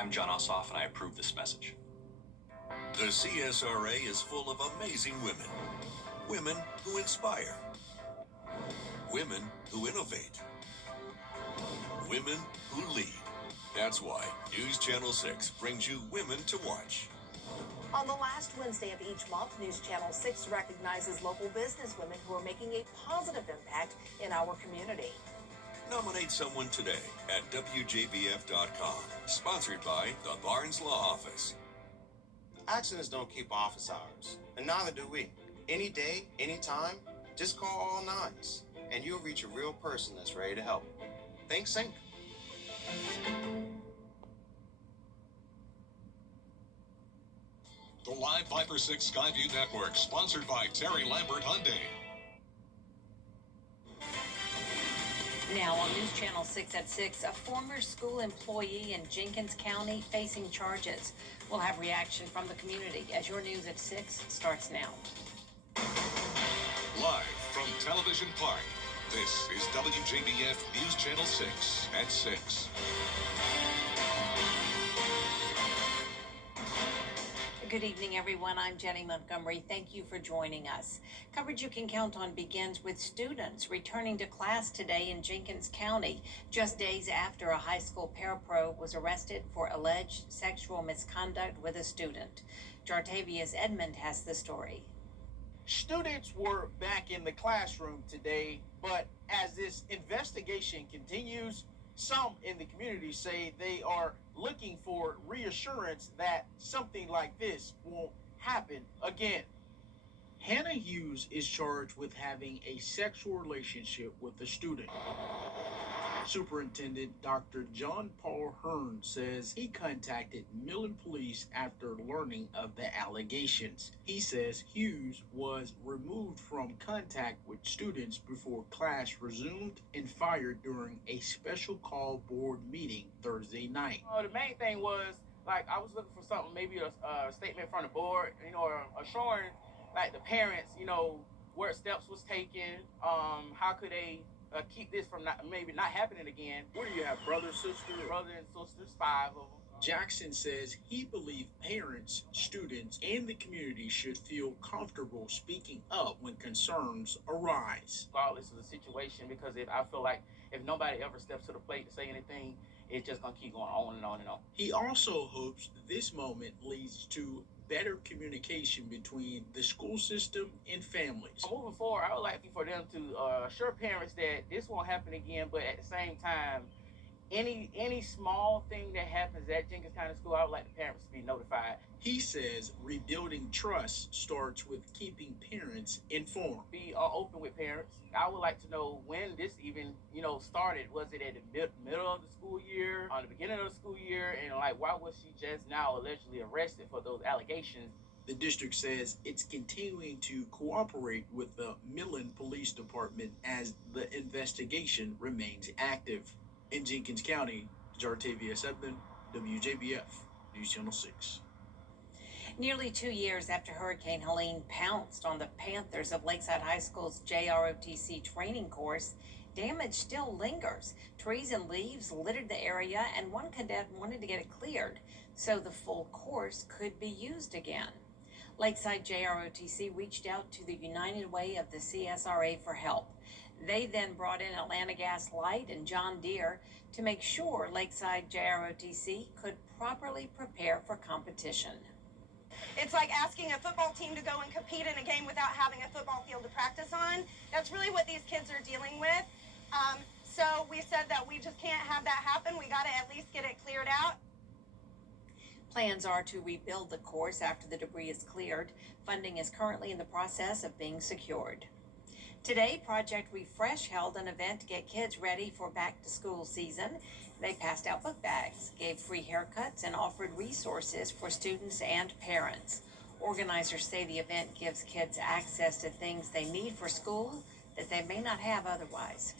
I'm John Ossoff, and I approve this message. The CSRA is full of amazing women. Women who inspire. Women who innovate. Women who lead. That's why News Channel 6 brings you Women to Watch. On the last Wednesday of each month, News Channel 6 recognizes local businesswomen who are making a positive impact in our community. Nominate someone today at WJBF.com. Sponsored by the Barnes Law Office. Accidents don't keep office hours, and neither do we. Any day, anytime, just call all nines, and you'll reach a real person that's ready to help. Think Sync. The Live 5 for 6 Skyview Network, sponsored by Terry Lambert Hyundai. Now on News Channel 6 at 6, a former school employee in Jenkins County facing charges. We'll have reaction from the community as your News at 6 starts now. Live from Television Park, this is WJBF News Channel 6 at 6. Good evening, everyone. I'm Jenny Montgomery. Thank you for joining us. Coverage you can count on begins with students returning to class today in Jenkins County, just days after a high school parapro was arrested for alleged sexual misconduct with a student. Jartavius Edmond has the story. Students were back in the classroom today, but as this investigation continues, some in the community say they are looking for reassurance that something like this won't happen again. Hannah Hughes is charged with having a sexual relationship with a student. Superintendent Dr. John Paul Hearn says he contacted Millen Police after learning of the allegations. He says Hughes was removed from contact with students before class resumed and fired during a special call board meeting Thursday night. The main thing was, I was looking for something, maybe a statement from the board, or assuring, the parents, where steps was taken, how could they keep this from not happening again. What do you have, brother, sister? Brother and sisters, 5 of them. Jackson says he believes parents, students, and the community should feel comfortable speaking up when concerns arise. Regardless of the situation, because I feel like if nobody ever steps to the plate to say anything, it's just going to keep going on and on and on. He also hopes this moment leads to better communication between the school system and families. Moving forward, I would like for them to assure parents that this won't happen again, but at the same time, any small thing that happens at Jenkins County School, I would like the parents to be notified. He says rebuilding trust starts with keeping parents informed. Be open with parents. I would like to know when this even, started. Was it at the middle of the school year, on the beginning of the school year, and why was she just now allegedly arrested for those allegations? The district says it's continuing to cooperate with the Millen Police Department as the investigation remains active. In Jenkins County, Jartavius Edmond, WJBF, News Channel 6. Nearly 2 years after Hurricane Helene pounced on the Panthers of Lakeside High School's JROTC training course, damage still lingers. Trees and leaves littered the area, and one cadet wanted to get it cleared so the full course could be used again. Lakeside JROTC reached out to the United Way of the CSRA for help. They then brought in Atlanta Gas Light and John Deere to make sure Lakeside JROTC could properly prepare for competition. It's like asking a football team to go and compete in a game without having a football field to practice on. That's really what these kids are dealing with. So we said that we just can't have that happen. We got to at least get it cleared out. Plans are to rebuild the course after the debris is cleared. Funding is currently in the process of being secured. Today, Project Refresh held an event to get kids ready for back-to-school season. They passed out book bags, gave free haircuts, and offered resources for students and parents. Organizers say the event gives kids access to things they need for school that they may not have otherwise.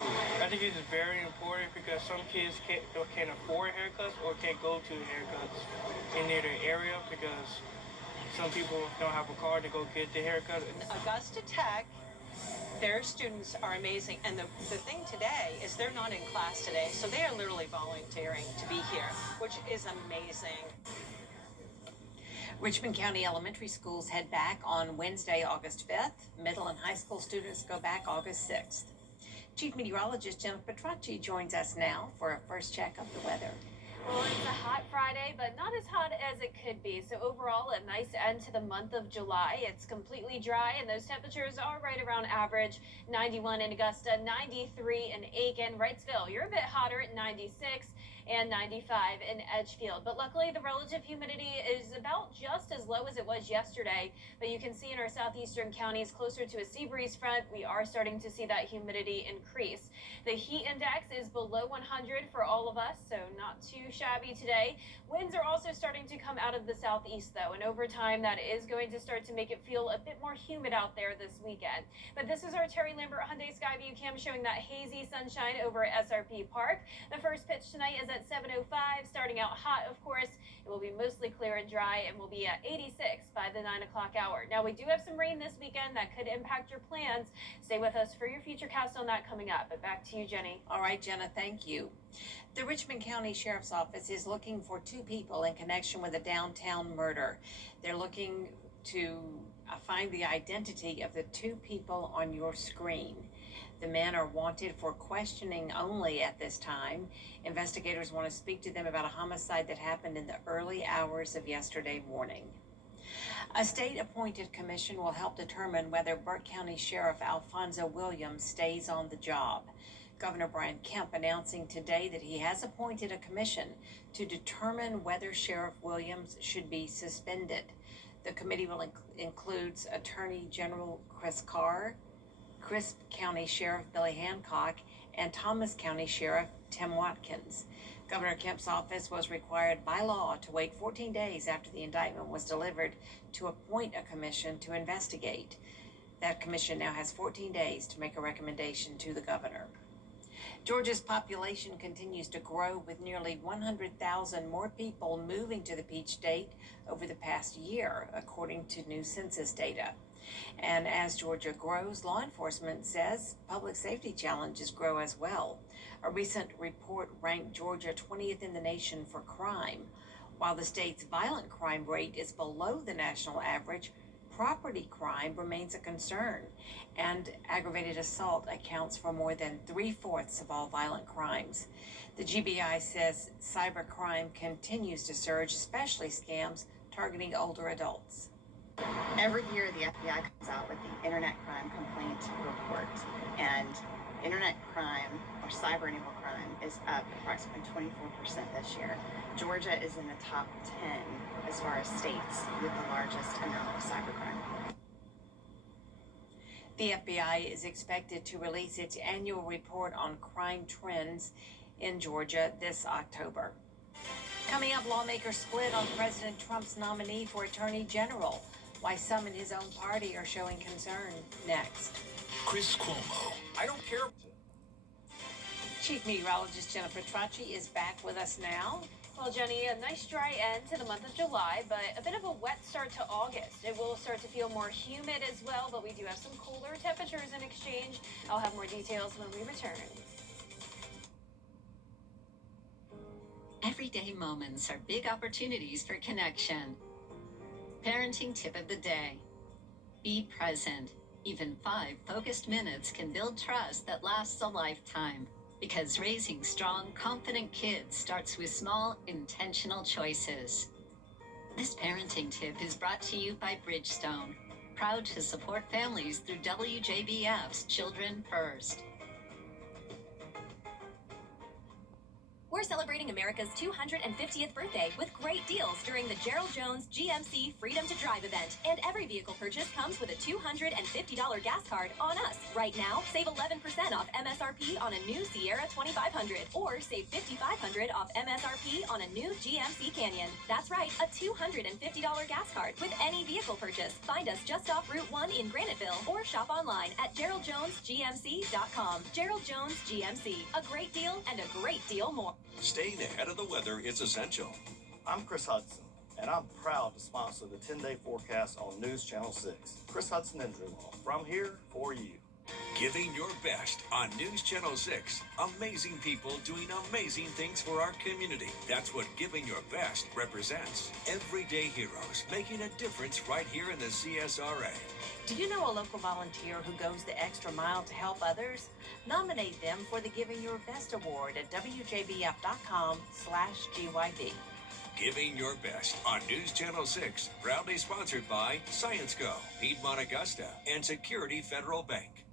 I think it's very important because some kids can't afford haircuts or can't go to haircuts in their area because some people don't have a car to go get the haircut. Augusta Tech, their students are amazing, and the thing today is they're not in class today, so they are literally volunteering to be here, which coach is amazing. Richmond County elementary schools head back on Wednesday, August 5th. Middle and high school students go back August 6th. Chief Meteorologist Jennifer Petracci joins us now for a first check of the weather. Well, it's a hot Friday, but not as hot as it could be. So overall, a nice end to the month of July. It's completely dry, and those temperatures are right around average. 91 in Augusta, 93 in Aiken. Wrightsville, you're a bit hotter at 96. And 95 in Edgefield. But luckily, the relative humidity is about just as low as it was yesterday. But you can see in our southeastern counties closer to a sea breeze front, we are starting to see that humidity increase. The heat index is below 100 for all of us, so not too shabby today. Winds are also starting to come out of the southeast, though, and over time, that is going to start to make it feel a bit more humid out there this weekend. But this is our Terry Lambert Hyundai Skyview cam showing that hazy sunshine over at SRP Park. The first pitch tonight is at 7:05, starting out hot, of course. It will be mostly clear and dry and will be at 86 by the 9 o'clock hour. Now, we do have some rain this weekend that could impact your plans. Stay with us for your future cast on that coming up. But back to you, Jenny. All right, Jenna, thank you. The Richmond County Sheriff's Office is looking for 2 people in connection with a downtown murder. They're looking to find the identity of the 2 people on your screen. The men are wanted for questioning only at this time. Investigators want to speak to them about a homicide that happened in the early hours of yesterday morning. A state-appointed commission will help determine whether Burke County Sheriff Alfonso Williams stays on the job. Governor Brian Kemp announcing today that he has appointed a commission to determine whether Sheriff Williams should be suspended. The committee will includes Attorney General Chris Carr, Crisp County Sheriff Billy Hancock, and Thomas County Sheriff Tim Watkins. Governor Kemp's office was required by law to wait 14 days after the indictment was delivered to appoint a commission to investigate. That commission now has 14 days to make a recommendation to the governor. Georgia's population continues to grow, with nearly 100,000 more people moving to the Peach State over the past year, according to new census data. And as Georgia grows, law enforcement says public safety challenges grow as well. A recent report ranked Georgia 20th in the nation for crime. While the state's violent crime rate is below the national average, property crime remains a concern, and aggravated assault accounts for more than 3/4 of all violent crimes. The GBI says cybercrime continues to surge, especially scams targeting older adults. Every year, the FBI comes out with the Internet Crime Complaint Report, and internet crime or cyber-enabled crime is up approximately 24% this year. Georgia is in the top 10 as far as states with the largest amount of cybercrime. The FBI is expected to release its annual report on crime trends in Georgia this October. Coming up, lawmakers split on President Trump's nominee for Attorney General. Why some in his own party are showing concern. Next. Chris Cuomo. I don't care. Chief Meteorologist Jennifer Petracci is back with us now. Well, Jenny, a nice dry end to the month of July, but a bit of a wet start to August. It will start to feel more humid as well, but we do have some cooler temperatures in exchange. I'll have more details when we return. Everyday moments are big opportunities for connection. Parenting tip of the day. Be present. Even 5 focused minutes can build trust that lasts a lifetime. Because raising strong, confident kids starts with small, intentional choices. This parenting tip is brought to you by Bridgestone, proud to support families through WJBF's Children First. We're celebrating America's 250th birthday with great deals during the Gerald Jones GMC Freedom to Drive event. And every vehicle purchase comes with a $250 gas card on us. Right now, save 11% off MSRP on a new Sierra 2500 or save $5,500 off MSRP on a new GMC Canyon. That's right, a $250 gas card with any vehicle purchase. Find us just off Route 1 in Graniteville or shop online at GeraldJonesGMC.com. Gerald Jones GMC, a great deal and a great deal more. Staying ahead of the weather is essential. I'm Chris Hudson, and I'm proud to sponsor the 10-day forecast on News Channel 6. Chris Hudson and Drew Law, from here for you. Giving your best on News Channel 6. Amazing people doing amazing things for our community. That's what giving your best represents. Everyday heroes making a difference right here in the CSRA. Do you know a local volunteer who goes the extra mile to help others? Nominate them for the Giving Your Best Award at WJBF.com/GYB. Giving your best on News Channel 6. Proudly sponsored by ScienceGo, Piedmont Augusta, and Security Federal Bank.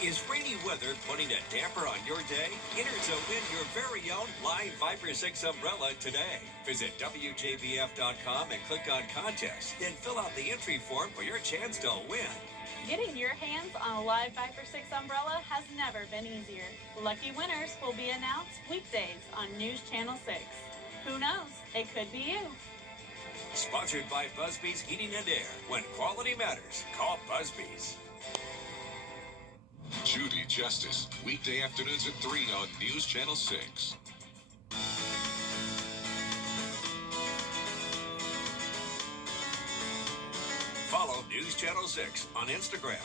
Is rainy weather putting a damper on your day? Enter to win your very own Live Viper 6 umbrella today. Visit WJBF.com and click on Contest. Then fill out the entry form for your chance to win. Getting your hands on a Live Viper 6 umbrella has never been easier. Lucky winners will be announced weekdays on News Channel 6. Who knows? It could be you. Sponsored by Busby's Heating and Air. When quality matters, call Busby's. Judy Justice, weekday afternoons at 3 on News Channel 6. Follow News Channel 6 on Instagram.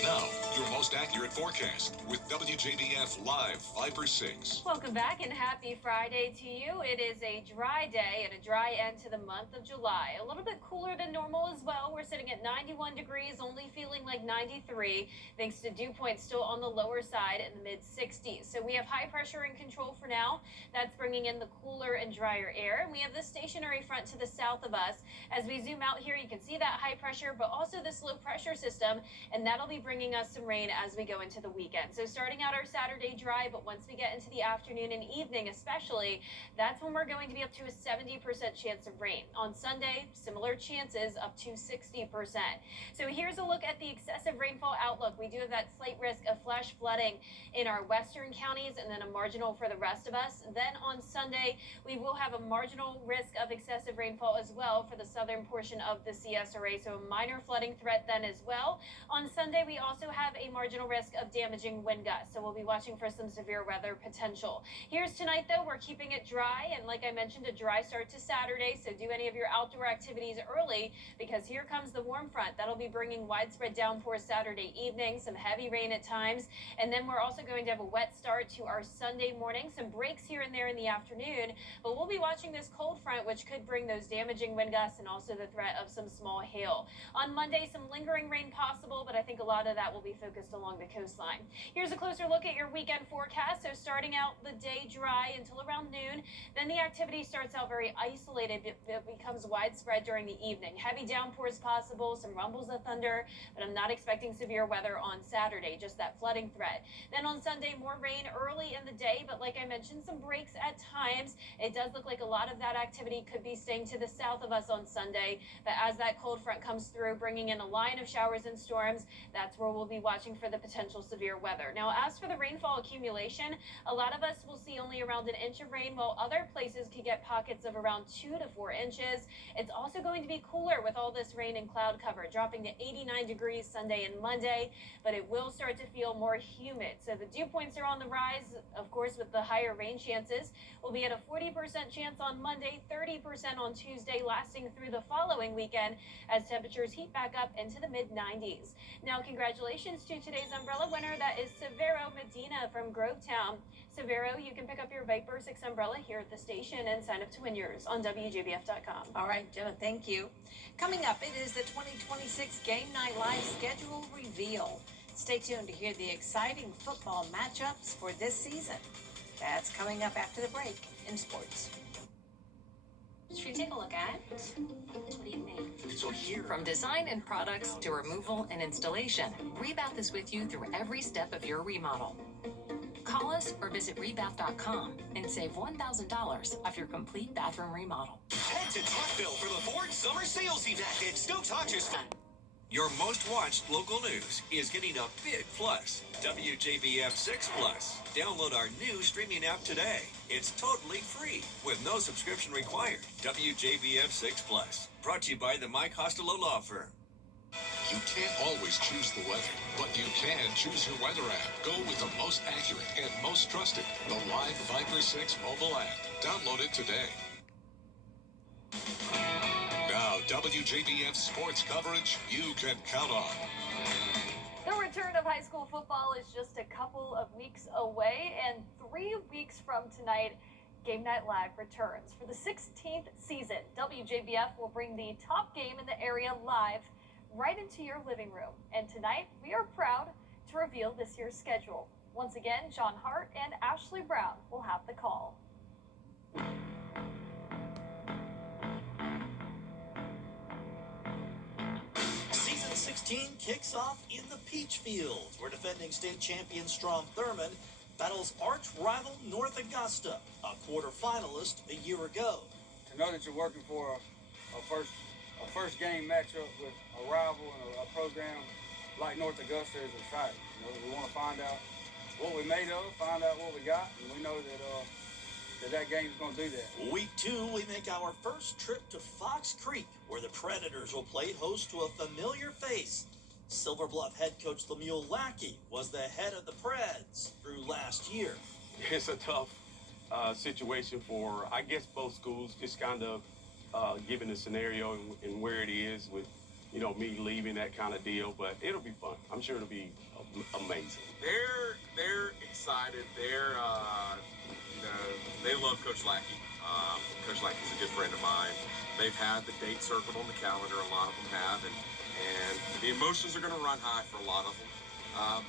Now, your most accurate forecast with WJBF Live Viper 6. Welcome back and happy Friday to you. It is a dry day and a dry end to the month of July. A little bit cooler than normal as well. We're sitting at 91 degrees, only feeling like 93, thanks to dew points still on the lower side in the mid-60s. So we have high pressure in control for now. That's bringing in the cooler and drier air. And we have this stationary front to the south of us. As we zoom out here, you can see that high pressure, but also this low pressure system, and that'll be bringing us some rain as we go into the weekend. So starting out our Saturday dry, but once we get into the afternoon and evening especially, that's when we're going to be up to a 70% chance of rain. On Sunday, similar chances up to 60%. So here's a look at the excessive rainfall outlook. We do have that slight risk of flash flooding in our western counties and then a marginal for the rest of us. Then on Sunday, we will have a marginal risk of excessive rainfall as well for the southern portion of the CSRA. So a minor flooding threat then as well. On Sunday, we also have a marginal risk of damaging wind gusts, so we'll be watching for some severe weather potential. Here's tonight, though. We're keeping it dry, and like I mentioned, a dry start to Saturday, so do any of your outdoor activities early, because here comes the warm front. That'll be bringing widespread downpours Saturday evening, some heavy rain at times, and then we're also going to have a wet start to our Sunday morning, some breaks here and there in the afternoon, but we'll be watching this cold front, which could bring those damaging wind gusts and also the threat of some small hail. On Monday, some lingering rain possible, but I think a lot of that will be focused along the coastline. Here's a closer look at your weekend forecast. So starting out the day dry until around noon, then the activity starts out very isolated. It becomes widespread during the evening. Heavy downpours possible, some rumbles of thunder, but I'm not expecting severe weather on Saturday, just that flooding threat. Then on Sunday, more rain early in the day, but like I mentioned, some breaks at times. It does look like a lot of that activity could be staying to the south of us on Sunday, but as that cold front comes through, bringing in a line of showers and storms, that's where we'll be watching for the potential severe weather. Now, as for the rainfall accumulation, a lot of us will see only around 1 inch of rain, while other places could get pockets of around 2 to 4 inches. It's also going to be cooler with all this rain and cloud cover, dropping to 89 degrees Sunday and Monday, but it will start to feel more humid. So the dew points are on the rise, of course, with the higher rain chances. We'll be at a 40% chance on Monday, 30% on Tuesday, lasting through the following weekend as temperatures heat back up into the mid-90s. Now, congratulations to today's umbrella winner. That is Severo Medina from Grovetown. Severo, you can pick up your Viper 6 umbrella here at the station and sign up to win yours on WJBF.com. All right, Gemma, thank you. Coming up, it is the 2026 Game Night Live schedule reveal. Stay tuned to hear the exciting football matchups for this season. That's coming up after the break in sports. Should we take a look at? What do you think? So here, From design and products to removal and installation, Rebath is with you through every step of your remodel. Call us or visit rebath.com and save $1,000 off your complete bathroom remodel. Head to Truckville for the Ford Summer Sales Event at Stokes Hodges. Your most watched local news is getting a big plus. WJBF 6 Plus. Download our new streaming app today. It's totally free with no subscription required. WJBF 6 Plus. Brought to you by the Mike Costello Law Firm. You can't always choose the weather, but you can choose your weather app. Go with the most accurate and most trusted, the Live Viper 6 mobile app. Download it today. Now, WJBF sports coverage you can count on. return of high school football is just a couple of weeks away, and 3 weeks from tonight, Game Night Live returns. For the 16th season, WJBF will bring the top game in the area live right into your living room. And tonight, we are proud to reveal this year's schedule. Once again, John Hart and Ashley Brown will have the call. Season 16 kicks off in the Peach Fields, where defending state champion Strom Thurmond battles arch rival North Augusta, a quarterfinalist a year ago. To know that you're working for a first game matchup with a rival and a program like North Augusta is exciting. You know, we want to find out what we're made of, find out what we got, and we know that game's going to do that. Week 2, we make our first trip to Fox Creek, where the Predators will play host to a familiar face. Silver Bluff head coach Lemuel Lackey was the head of the Preds through last year. It's a tough situation for, I guess, both schools, just kind of given the scenario and where it is with, you know, me leaving, that kind of deal. But it'll be fun. I'm sure it'll be amazing. They're excited. They love Coach Lackey. Coach Lackey's a good friend of mine. They've had the date circled on the calendar. A lot of them have, and the emotions are going to run high for a lot of them.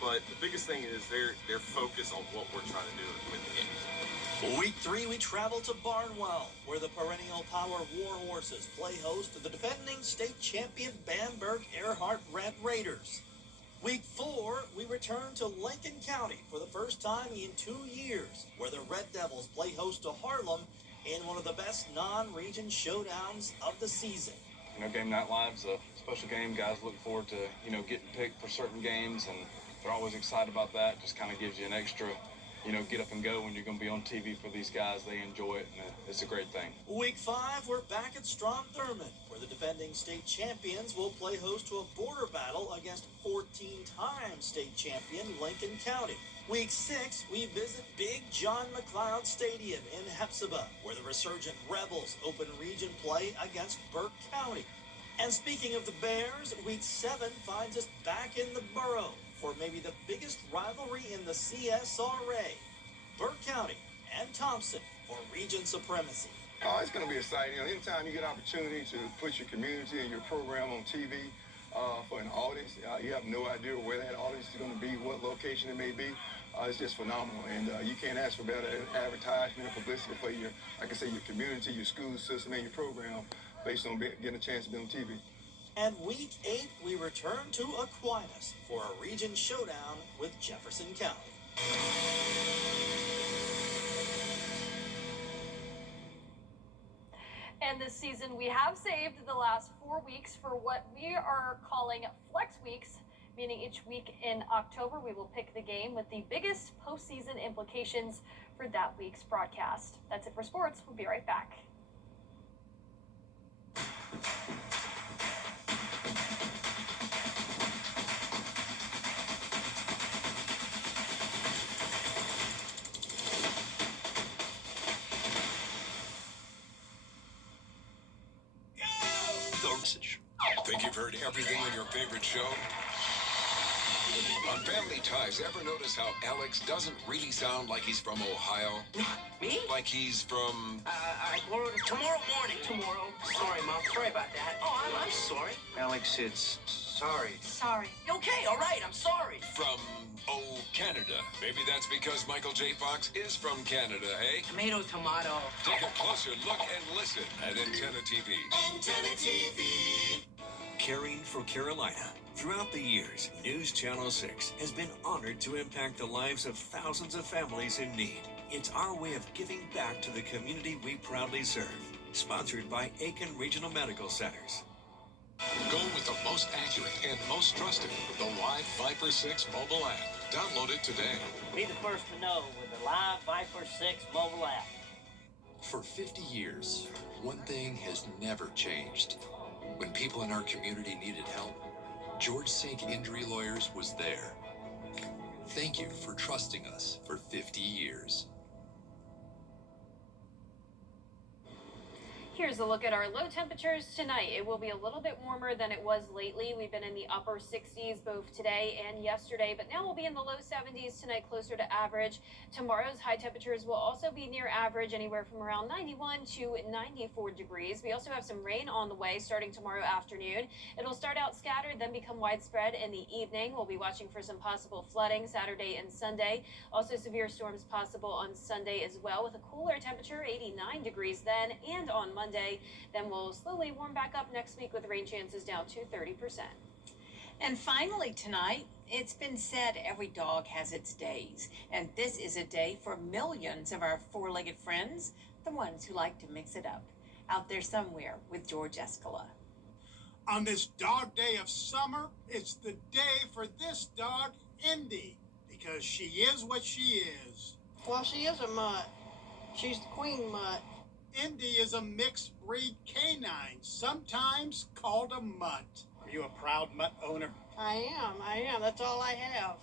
But the biggest thing is they're focused on what we're trying to do and win the game. Week 3, we travel to Barnwell, where the perennial Power War Horses play host to the defending state champion Bamberg Earhart Red Raiders. Week 4, we return to Lincoln County for the first time in 2 years, where the Red Devils play host to Harlem in one of the best non-region showdowns of the season. You know, Game Night Live's a special game. Guys look forward to, you know, getting picked for certain games, and they're always excited about that. Just kind of gives you an extra, you know, get up and go when you're going to be on TV for these guys. They enjoy it, and it's a great thing. Week 5, we're back at Strom Thurmond, where the defending state champions will play host to a border battle against 14-time state champion Lincoln County. Week 6, we visit Big John McLeod Stadium in Hepzibah, where the resurgent Rebels open region play against Burke County. And speaking of the Bears, Week 7 finds us back in the borough for maybe the biggest rivalry in the CSRA. Burke County and Thompson for region supremacy. Oh, it's going to be exciting. You know, anytime you get an opportunity to put your community and your program on TV for an audience, you have no idea where that audience is going to be, what location it may be. It's just phenomenal, and you can't ask for better advertisement and publicity for your, like I say, your community, your school system, and your program based on getting a chance to be on TV. And Week 8, we return to Aquinas for a region showdown with Jefferson County. And this season, we have saved the last 4 weeks for what we are calling Flex Weeks, meaning each week in October, we will pick the game with the biggest postseason implications for that week's broadcast. That's it for sports. We'll be right back. Think you've heard everything on your favorite show? On Family Ties, ever notice how Alex doesn't really sound like he's from Ohio? Me? Like he's from... Tomorrow morning. Tomorrow. Sorry, Mom. Sorry about that. Oh, I'm sorry. Alex, it's sorry. Sorry. Okay, all right. I'm sorry. From, Canada. Maybe that's because Michael J. Fox is from Canada, eh? Tomato. Take a closer look and listen at Antenna TV. Antenna TV. Caring for Carolina. Throughout the years, News Channel 6 has been honored to impact the lives of thousands of families in need. It's our way of giving back to the community we proudly serve. Sponsored by Aiken Regional Medical Centers. Go with the most accurate and most trusted, the Live Viper 6 mobile app. Download it today. Be the first to know with the Live Viper 6 mobile app. For 50 years, one thing has never changed. When people in our community needed help, George Sink Injury Lawyers was there. Thank you for trusting us for 50 years. Here's a look at our low temperatures tonight. It will be a little bit warmer than it was lately. We've been in the upper 60s both today and yesterday, but now we'll be in the low 70s tonight, closer to average. Tomorrow's high temperatures will also be near average, anywhere from around 91 to 94 degrees. We also have some rain on the way starting tomorrow afternoon. It'll start out scattered, then become widespread in the evening. We'll be watching for some possible flooding Saturday and Sunday. Also severe storms possible on Sunday as well, with a cooler temperature, 89 degrees then, and on Monday. Then we'll slowly warm back up next week with rain chances down to 30%. And finally tonight, it's been said every dog has its days. And this is a day for millions of our four-legged friends, the ones who like to mix it up. Out there somewhere with George Escala. On this dog day of summer, it's the day for this dog, Indy, because she is what she is. Well, she is a mutt. She's the queen mutt. Indy is a mixed breed canine, sometimes called a mutt. Are you a proud mutt owner? I am. That's all I have.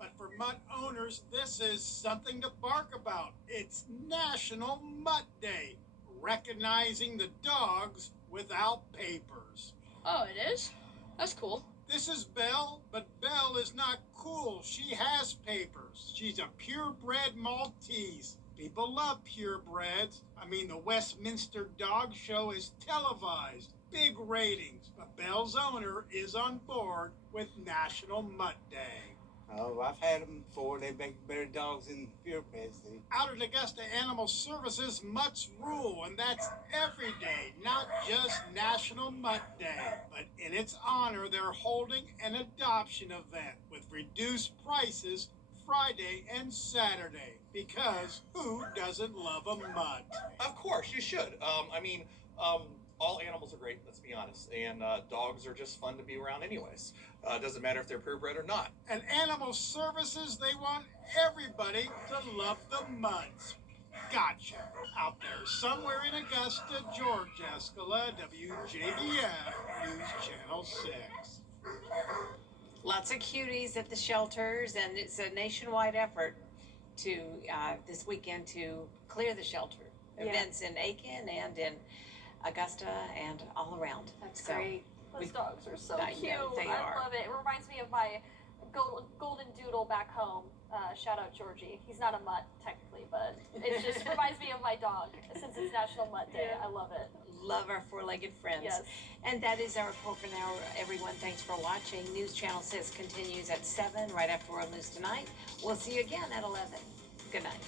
But for mutt owners, this is something to bark about. It's National Mutt Day, recognizing the dogs without papers. Oh, it is? That's cool. This is Belle, but Belle is not cool. She has papers. She's a purebred Maltese. People love purebreds. I mean, the Westminster Dog Show is televised. Big ratings. But Belle's owner is on board with National Mutt Day. Oh, I've had them before. They make better dogs than purebreds. Out at Augusta Animal Services, mutts rule, and that's every day, not just National Mutt Day. But in its honor, they're holding an adoption event with reduced prices Friday and Saturday, because who doesn't love a mutt? Of course, you should. All animals are great, let's be honest. And dogs are just fun to be around anyways. Doesn't matter if they're purebred or not. At Animal Services, they want everybody to love the mutts. Gotcha. Out there somewhere in Augusta, George Escala, WJBF, News Channel 6. Lots of cuties at the shelters, and it's a nationwide effort to this weekend to clear the shelter. Yeah. Events in Aiken and in Augusta and all around. That's great. Those dogs are so cute. They I are. love it. It reminds me of my golden doodle back home. Shout out Georgie. He's not a mutt technically, but it just reminds me of my dog since it's National Mutt Day. I love it. Love our four-legged friends. Yes. And that is our report for now, everyone. Thanks for watching. News Channel 6 continues at 7 right after World News Tonight. We'll see you again at 11. Good night.